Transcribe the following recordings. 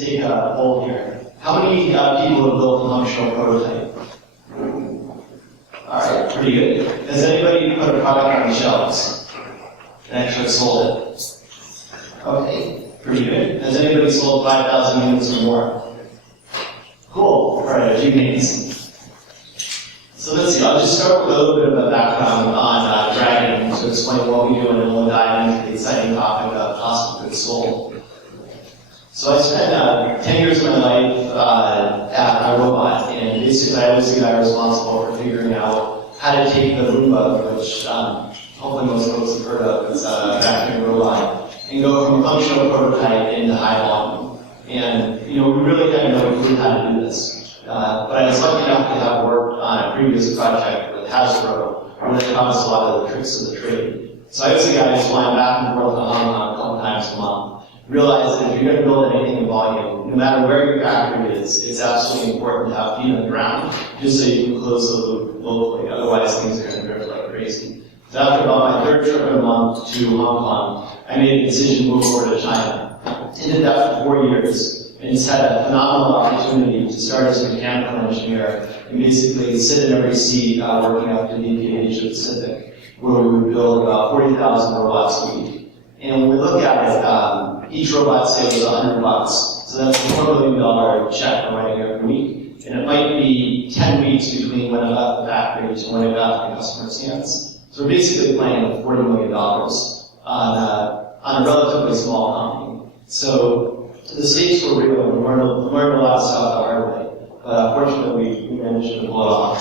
just take a poll here. How many people have built a functional prototype? Alright, pretty good. Has anybody put a product on the shelves and actually sold it? Okay, pretty good. Has anybody sold 5,000 units or more? Cool. Alright, a few names. So let's see, I'll just start with a little bit of a background on Dragon to explain what we do, and then we'll dive into the exciting topic of cost of goods sold. So I spent 10 years of my life at iRobot, and basically I was the guy responsible for figuring out how to take the Roomba, which hopefully most folks have heard of, it's a vacuum robot, and go from a functional prototype into high volume. And we really had no clue how to do this. But I was lucky enough to have worked on a previous project with Hasbro, where they taught us a lot of the tricks of the trade. So I was the guy who's flying back and forth to Hong Kong a couple times a month. Realize that if you're going to build anything in volume, no matter where your factory is, it's absolutely important to have feet on the ground, just so you can close the loop locally. Otherwise, things are going to drift like crazy. So after about my third trip in a month to Hong Kong, I made a decision to move over to China. I did that for 4 years. And just had a phenomenal opportunity to start as a mechanical engineer and basically sit in every seat working out to VP Asia Pacific, where we would build about 40,000 robots a week. And when we look at it, each robot sale was $100. So that's a $4 billion check I'm writing every week. And it might be 10 weeks between when I left the factory to when I got to the customer's hands. So we're basically playing with $40 million on a relatively small company. So the stakes were real, and we learned a lot of stuff the hard way. But unfortunately, we managed to pull it off.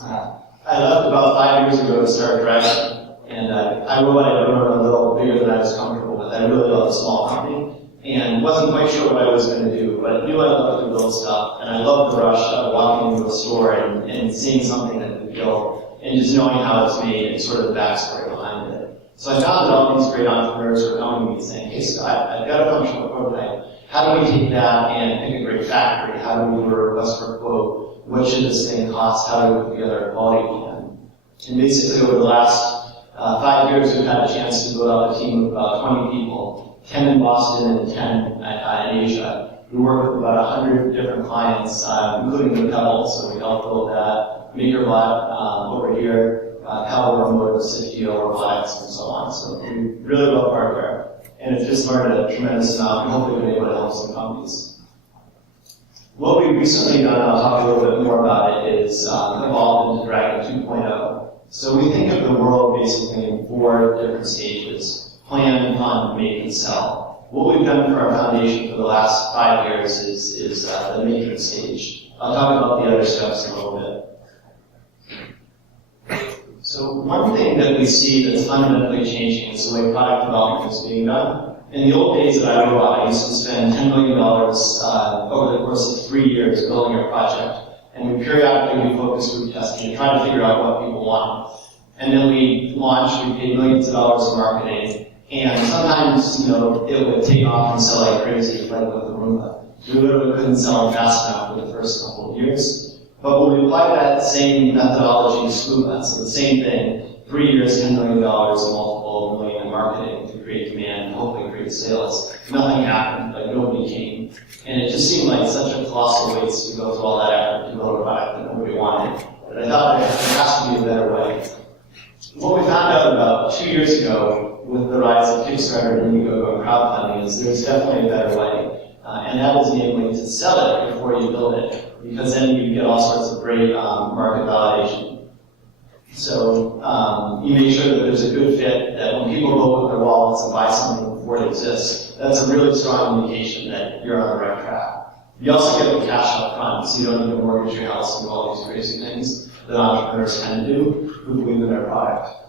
I left about 5 years ago to start Dragon, and I realized I run a little bigger than I was comfortable with. I really loved a small company, and wasn't quite sure what I was going to do, but I knew I loved to build stuff, and I loved the rush of walking into a store and seeing something that we built, and just knowing how it's made and sort of the backstory behind it. So I found that all these great entrepreneurs were coming to me saying, hey Scott, I've got a functional prototype. How do we take that and pick a great factory? How do we do a request for a quote? What should this thing cost? How do we put together a quality plan? And basically over the last 5 years, we've had a chance to build out a team of about 20 people, 10 in Boston and 10 in Asia. We work with about 100 different clients, including the Pebble, so we help build that. MakerBot over here. Pebble Remote, CTO, robotics, and so on. So we really love hardware. And it's just learned a tremendous amount, and hopefully been able to help some companies. What we've recently done, and I'll talk a little bit more about it, is evolved into Dragon 2.0. So we think of the world basically in 4 different stages: plan, fund, make, and sell. What we've done for our foundation for the last 5 years is the matrix stage. I'll talk about the other steps in a little bit. So one thing that we see that's fundamentally changing is the way product development is being done. In the old days at iRobot, I used to spend $10 million over the course of 3 years building a project. And we periodically do focus group testing to try to figure out what people want. And then we launched, we paid millions of dollars in marketing. And sometimes, it would take off and sell like crazy, like with the Roomba. We literally couldn't sell fast enough for the first couple of years. But when we apply that same methodology to Scuba, so the same thing, 3 years, $10 million, and multiple million in marketing to create demand and hopefully create sales, nothing happened, like nobody came. And it just seemed like such a colossal waste to go through all that effort to build a product that nobody wanted. But I thought there has to be a better way. What we found out about 2 years ago with the rise of Kickstarter and Indiegogo and crowdfunding is there's definitely a better way. And that is enabling to sell it before you build it, because then you get all sorts of great market validation. So you make sure that there's a good fit, that when people go with their wallets and buy something before it exists, that's a really strong indication that you're on the right track. You also get the cash up front, so you don't need to mortgage your house and do all these crazy things that entrepreneurs tend to do who believe in their product.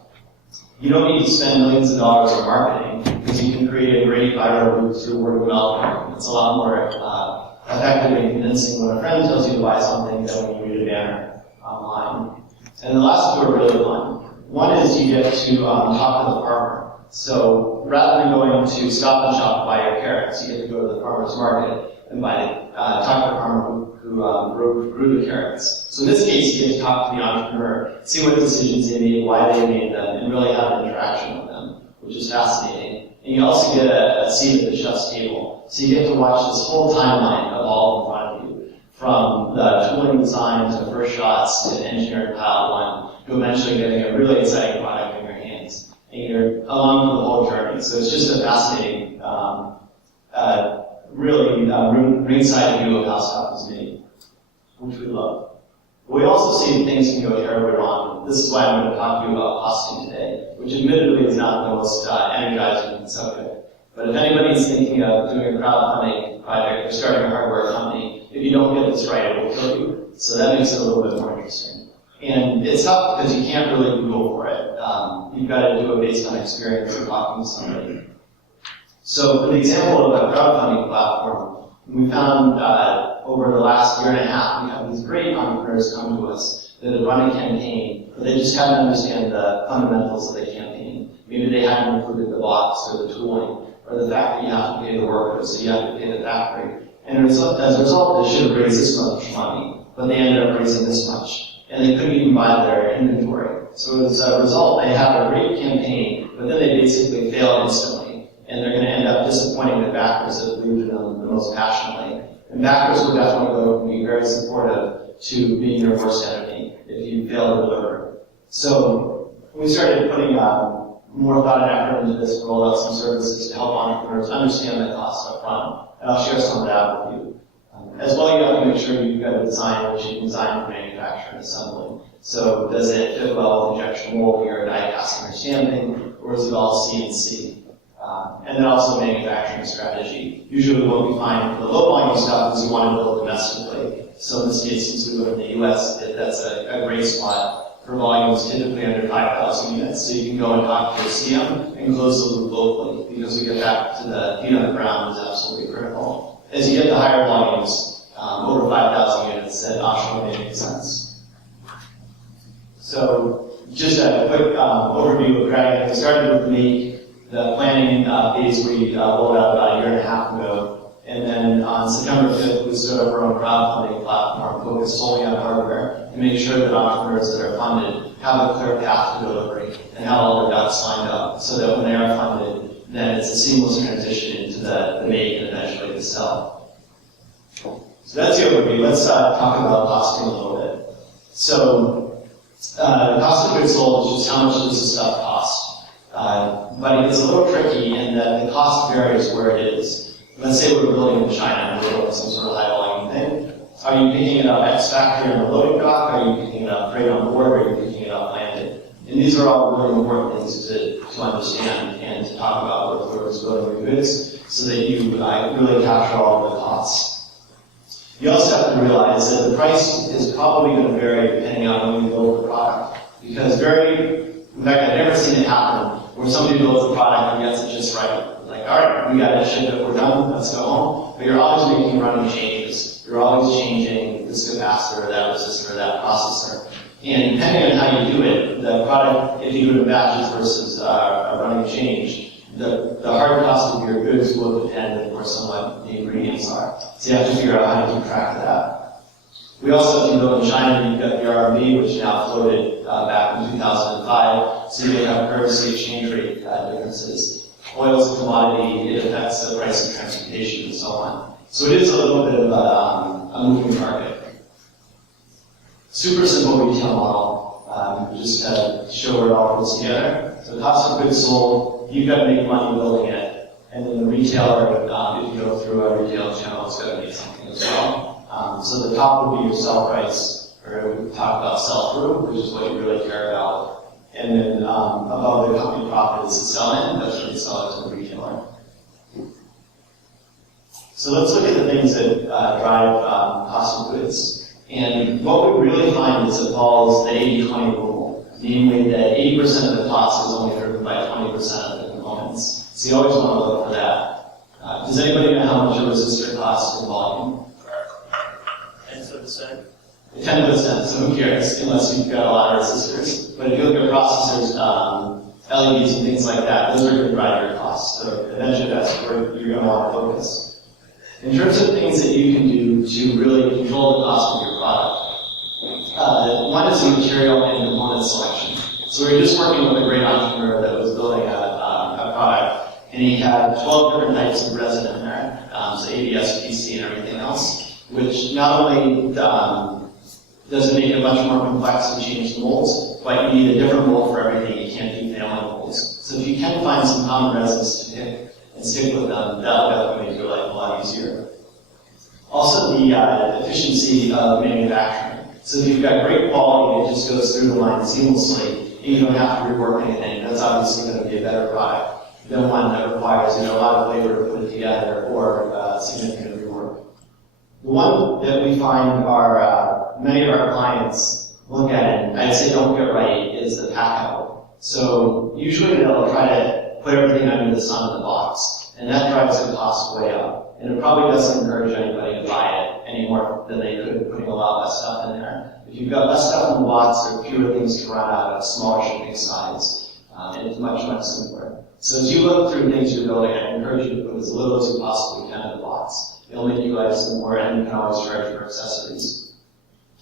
You don't need to spend millions of dollars on marketing, because you can create a great viral loop through word of mouth marketing. It's a lot more effective and convincing when a friend tells you to buy something than when you read a banner online. And the last 2 are really fun. One is you get to talk to the farmer. So rather than going to Stop and Shop to buy your carrots, you get to go to the farmer's market and talk to the farmer who grew the carrots. So in this case, you get to talk to the entrepreneur, see what decisions they made, why they made them, and really have an interaction with them, which is fascinating. And you also get a a seat at the chef's table. So you get to watch this whole timeline evolve in front of you, from the tooling design to first shots to engineering pilot 1 to eventually getting a really exciting product in your hands. And you're along for the whole journey. So it's just a fascinating, ringside view of how stuff is made, which we love. We also see things can go terribly wrong. This is why I'm going to talk to you about costing today, which admittedly is not the most energizing subject. But if anybody's thinking of doing a crowdfunding project or starting a hardware company, if you don't get this right, it will kill you. So that makes it a little bit more interesting. And it's tough because you can't really Google for it. You've got to do it based on experience or talking to somebody. So for the example of a crowdfunding platform, we found over the last year and a half, we have these great entrepreneurs come to us that have run a campaign, but they just hadn't understand the fundamentals of the campaign. Maybe they hadn't included the box or the tooling, or the fact that you have to pay the workers, so you have to pay the factory. And as a result, they should have raised this much money, but they ended up raising this much. And they couldn't even buy their inventory. So as a result, they have a great campaign, but then they basically fail instantly. And they're going to end up disappointing the backers that believed in them the most passionately. And backers will definitely go from being very supportive to being your worst enemy if you fail to deliver. So we started putting more thought and effort into this, rolled out some services to help entrepreneurs understand the costs up front. And I'll share some of that with you. As well, you have to make sure you've got a design which you can design for manufacture and assembly. So does it fit well with injection molding or die casting or stamping, or is it all CNC? And then also manufacturing strategy. Usually what we find for the low volume stuff is you want to build domestically. So in this case, since we live in the US, that's a great spot for volumes typically under 5,000 units. So you can go and talk to a CM and close the loop locally, because we get back to the feet on the ground is absolutely critical. As you get to higher volumes, over 5,000 units, then offshore may make sense. So just a quick overview of Repatriating. We started with the planning phase we rolled out about a year and a half ago. And then on September 5th, we stood up our own crowdfunding platform focused solely on hardware to make sure that entrepreneurs that are funded have a clear path to delivery and have all their ducks lined up so that when they are funded, then it's a seamless transition into the make and eventually the sell. So that's the overview. Let's talk about costing a little bit. So the cost of goods sold is just how much does this stuff cost. But it gets a little tricky in that the cost varies where it is. Let's say we're building in China and we're building some sort of high volume thing. Are you picking it up ex factory on the loading dock? Are you picking it up freight on board? Or are you picking it up landed? And these are all really important things to understand and to talk about with whoever's building your goods so that you really capture all of the costs. You also have to realize that the price is probably going to vary depending on when you build the product. Because in fact, I've never seen it happen where somebody builds a product and gets it just right. Like, all right, we got to ship it, we're done, let's go home. But you're always making running changes. You're always changing this capacitor, that resistor, that processor. And depending on how you do it, the product, if you do it in batches versus a running change, the hard cost of your goods will depend, of course, on what the ingredients are. So you have to figure out how to keep track of that. We also, if you go in China, you've got the RMB, which now floated back in 2005, so you have currency exchange rate differences. Oil is a commodity, it affects the price of transportation and so on. So it is a little bit of a moving target. Super simple retail model, just to show where it all goes together. So cost of goods sold, you've got to make money building it, and then the retailer, if you go through a retail channel, has got to make something as well. So the top would be your sell price, or we talk about sell-through, which is what you really care about. And then above the company profit is the sell-in, that's what you sell it to the retailer. So let's look at the things that drive cost of goods. And what we really find is it follows the 80-20 rule, namely that 80% of the cost is only driven by 20% of the components. So you always want to look for that. Does anybody know how much a resistor costs in volume? 10%. 10%, so who cares, unless you've got a lot of resistors. But if you look at processors, LEDs and things like that, those are going to drive your costs. So eventually that's where you're going to want to focus. In terms of things that you can do to really control the cost of your product, one is the material and component selection. So we were just working with a great entrepreneur that was building a product, And he had 12 different types of resin in there, so ABS, PC, and everything else, which not only does it make it much more complex to change the molds, but you need a different mold for everything. You can't do failing molds. So if you can find some common resins to pick and stick with them, that'll definitely make your life a lot easier. Also, the efficiency of manufacturing. So if you've got great quality, it just goes through the line seamlessly, and you don't have to rework anything. That's obviously going to be a better product than one that requires a lot of labor to put it together or significant rework. The one that we find are many of our clients look at it, and I'd say don't get right, is the pack out. So usually they'll try to put everything under the sun in the box, and that drives the cost way up. And it probably doesn't encourage anybody to buy it any more than they could putting a lot less stuff in there. If you've got less stuff in the box, there are fewer things to run out of, smaller shipping size, and it's much, much simpler. So as you look through things you're building, I encourage you to put as little as you possibly can in the box. It'll make you life simpler, and you can always charge for accessories.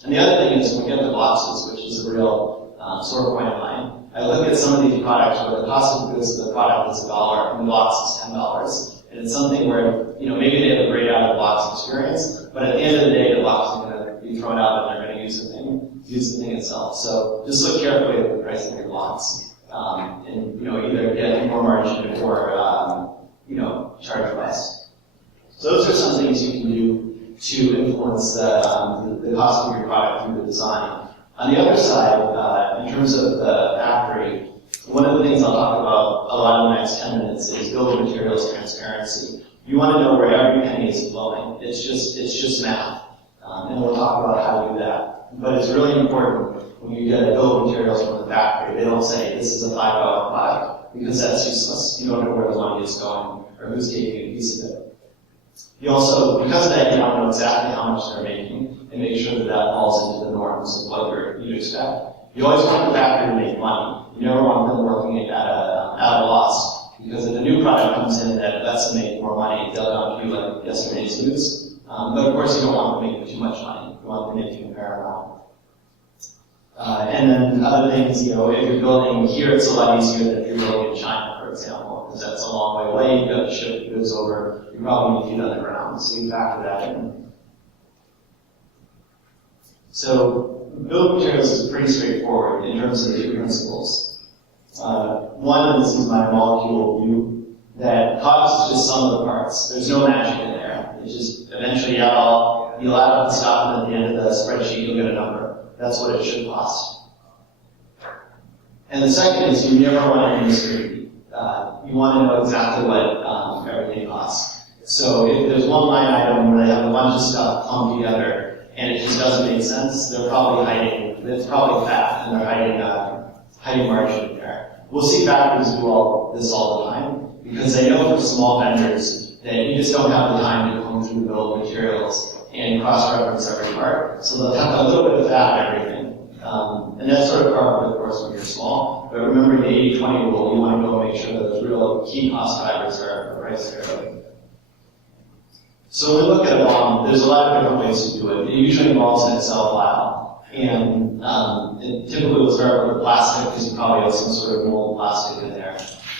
And the other thing is when we get the boxes, which is a real sore point of mine, I look at some of these products where the cost of goods of the product is $1 and the box is $10. And it's something where, maybe they have a great out-of-the-box experience, but at the end of the day, the box is going to be thrown out and they're going to use the thing itself. So just look carefully at the price of your box, and either get more margin or charge less. So those are some things you can do to influence the cost of your product through the design. On the other side, in terms of the factory, one of the things I'll talk about a lot in the next 10 minutes is building materials transparency. You want to know where every penny is flowing. It's just math. And we'll talk about how to do that. But it's really important when you get a bill of materials from the factory, they don't say, this is a $5 product, because that's useless. You don't know where the money is going or who's taking a piece of it. You also, because of that, you want to know exactly how much they're making and make sure that that falls into the norms of what you'd expect. You always want the factory to make money. You never want them working at a loss, because if a new product comes in that lets them make more money, they'll come to you like yesterday's news. But of course, you don't want them making too much money. You want them making a fair amount. And then other things, if you're building here, it's a lot easier than if you're building in China, for example, because that's a long way away. You've got to ship goods over. You probably need feet on the ground, so you factor that in. So building materials is pretty straightforward in terms of the two principles. One, and this is my molecule view, that cost is just sum of the parts. There's no magic in there. It's just eventually you'll add up the stuff, and at the end of the spreadsheet you'll get a number. That's what it should cost. And the second is you never want to mystery. You want to know exactly what everything costs. So if there's one line item where they have a bunch of stuff clumped together and it just doesn't make sense, they're probably hiding. It's probably fat, and they're hiding margin in there. We'll see factories do all this all the time because they know for small vendors that you just don't have the time to comb through the bill of materials and cross-reference every part. So they'll have a little bit of fat in everything. And that's sort of par for the course when you're small. But remember the 80-20 rule, you want to go make sure that those real key cost drivers are priced fairly. So when we look at a BOM, there's a lot of different ways to do it. It usually involves an Excel file. And it typically will start with plastic because you probably have some sort of mold plastic in there.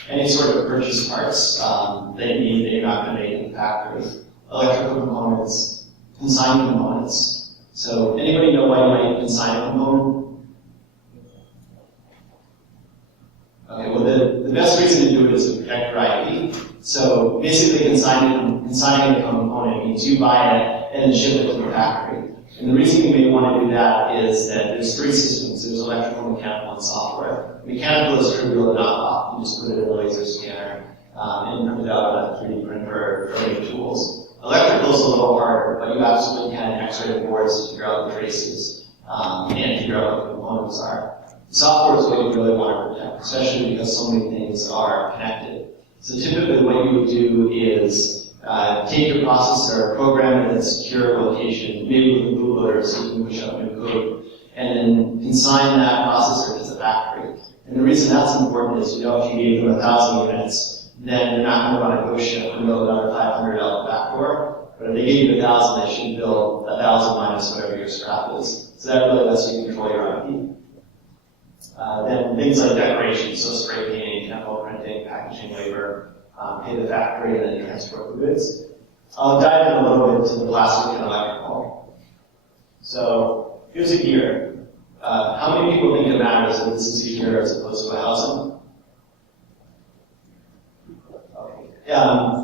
Any sort of purchased parts that you need that you're not going to make in the factory. Electrical components, consigned components. So anybody know why you might consign a component? Okay, well the best reason to do it is to protect your IP. So basically consigning a component means you buy it and then ship it to the factory. And the reason you may want to do that is that there's three systems. There's electrical, mechanical, and software. Mechanical is trivial to knock off. You just put it in a laser scanner and print it out on a 3D printer or other tools. Electrical is a little harder, but you absolutely can X-ray the boards to figure out the traces and figure out what the components are. Software is what you really want to protect, especially because so many things are connected. So typically what you would do is take your processor, program it in a secure location, maybe with a bootloader so you can push up new code, and then consign that processor to the factory. And the reason that's important is, if you gave them 1,000 units, then they're not going to run a ghost ship and build another 500 out the back door. But if they gave you 1,000, they should build 1,000 minus whatever your scrap is. So that really lets you control your IP. Then things like decoration, so spray painting, chemical printing, packaging labor, pay the factory, and then transport the goods. I'll dive in a little bit to the plastic and electrical. So here's a gear. How many people think it matters that this is a gear as opposed to a housing?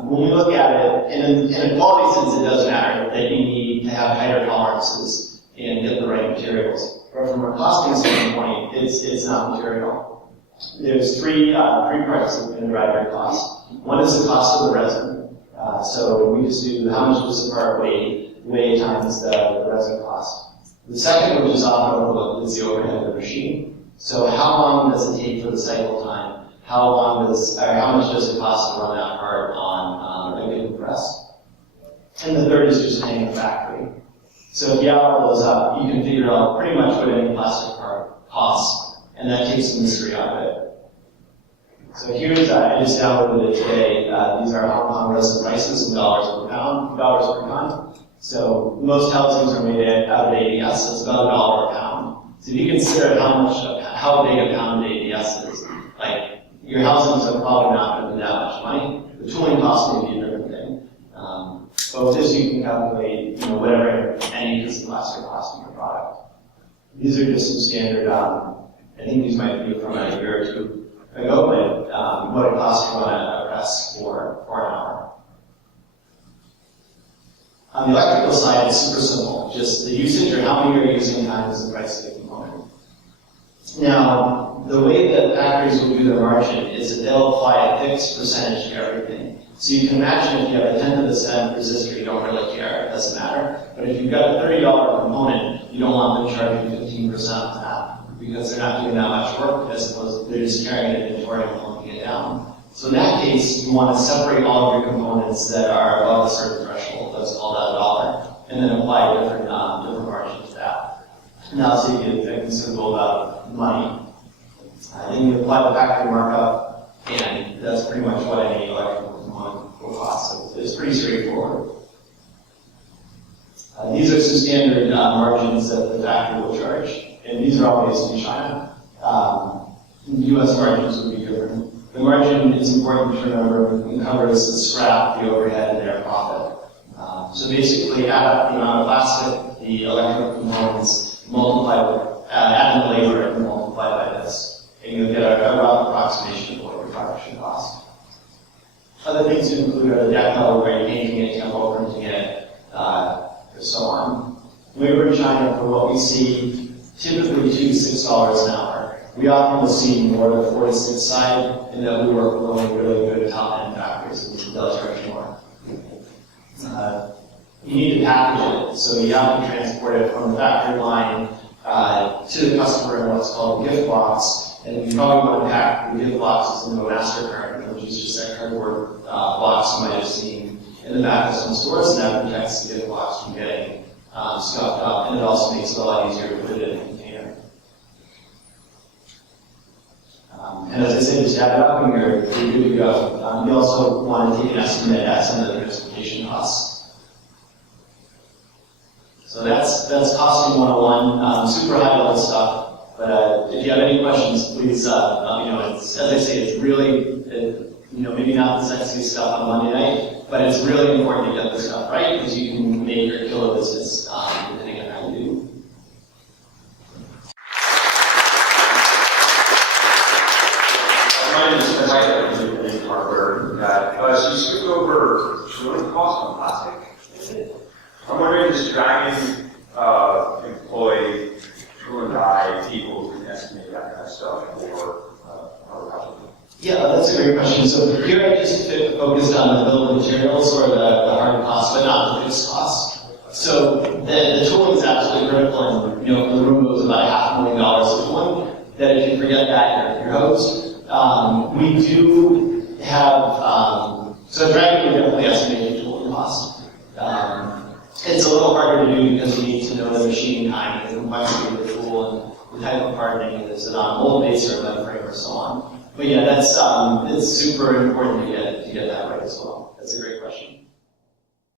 When we look at it, in a quality sense, it does matter that you need to have tighter tolerances and get the right materials. But from a costing standpoint, it's not material. There's three parts that can drive your cost. One is the cost of the resin. So we just do how much does the part weigh times the resin cost. The second, which is often overlooked, is the overhead of the machine. So how long does it take for the cycle time? How much does it cost to run that part on a given press? And the third is just paying the factory. So if you add all those up, you can figure out pretty much what any plastic part costs, and that takes the mystery out of it. So here's, I just downloaded it today. These are Hong Kong resin prices in dollars per ton. So most housings are made out of ABS, so it's about $1 a pound. So if you consider how big a pound of ABS is, like, your housings are probably not going to be that much money. The tooling cost may be a different thing. But with this, you can calculate, whatever any piece of plastic costs in your product. These are just some standard, I think these might be from a year or two ago, but what it costs to run a press for an hour. On the electrical side, it's super simple. Just the usage or how many you're using times the price of the component. Now, the way that factories will do their margin is that they'll apply a fixed percentage to everything. So you can imagine if you have a 10th of a cent resistor, you don't really care, it doesn't matter. But if you've got a $30 component, you don't want them charging 15% of that, because they're not doing that much work, as opposed to they're just carrying an inventory and pulling it down. So in that case, you want to separate all of your components that are above a certain threshold, that's called $1, and then apply different margin to that. Now, so you get a considerable amount of money. Then you apply the factory markup, and that's pretty much what any electrical component will cost. So it's pretty straightforward. These are some standard margins that the factory will charge, and these are all based in China. US margins would be different. The margin is important to remember and covers the scrap, the overhead, and their profit. So basically, add up the amount of plastic, the electrical components, add in the labor, and multiply by this, and you'll get a rough approximation of what your product should cost. Other things to include are the deck level, where you're painting it, tempo printing it, and so on. Labor in China, for what we see, typically $2 to $6 an hour. We often will see more the 4 to 6 side, in that we work with only really good top-end factories, and they'll charge more. You need to package it, so you have to transport it from the factory line to the customer in what's called a gift box, and you probably want to pack the gift boxes into a master carton, which is just that cardboard box you might have seen in the back of some stores, and that protects the gift box from getting scuffed up, and it also makes it a lot easier to put it in a container. And as I said, just add it up and you're good to go. You also want to take an estimate at some of the transportation costs. So that's costing 101, super high level stuff. But if you have any questions, please let me know. As I say, it's really, maybe not the sexiest stuff on Monday night, but it's really important to get this stuff right, because you can make or kill a business depending on how you do. My name is Hardwired. So you skipped over tooling costs on plastic. I'm wondering, does Dragon employ tool and die people who can estimate that kind of stuff, or Yeah, that's a great question. So here I just focused on the bill of materials or the hard costs, but not the fixed costs. So the tooling is absolutely critical, and for the Roomba, it was about $500,000 of tooling. That if you forget that, you're hosed. We do have so Dragon would definitely estimate the tooling cost. It's a little harder to do because you need to know the machine time, the complexity of the tool, and the type of hardening. Is it on a mold base or a lead frame or so on? But yeah, it's super important to get that right as well.